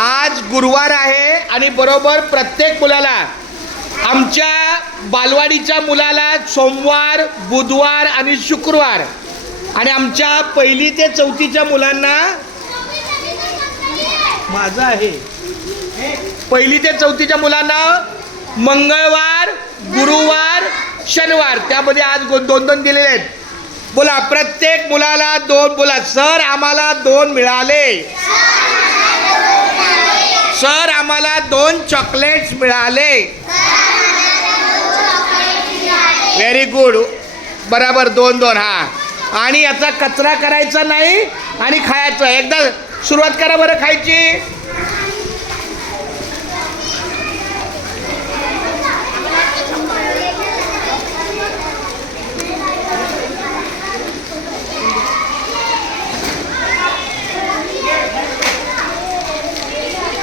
आज गुरुवार आहे आणि बरोबर प्रत्येक मुलाला, आमच्या बालवाडीच्या मुलाला सोमवार, बुधवार आणि शुक्रवार, आणि आमच्या 1ली ते 4थीच्या मुलांना माझं आहे 1ली ते 4थीच्या मुलांना मंगळवार, गुरुवार, शनिवार, त्यामध्ये आज 2-2 दिलेले आहेत. बोला, प्रत्येक मुलाला 2 बोला. सर आम्हाला 2 मिळाले. सर आम्हाला 2 चॉकलेट्स मिळाले. व्हेरी गुड, बराबर 2-2. हा, आणि याचा कचरा करायचा नाही आणि खायचं. एकदा सुरुवात करा बरं खायची.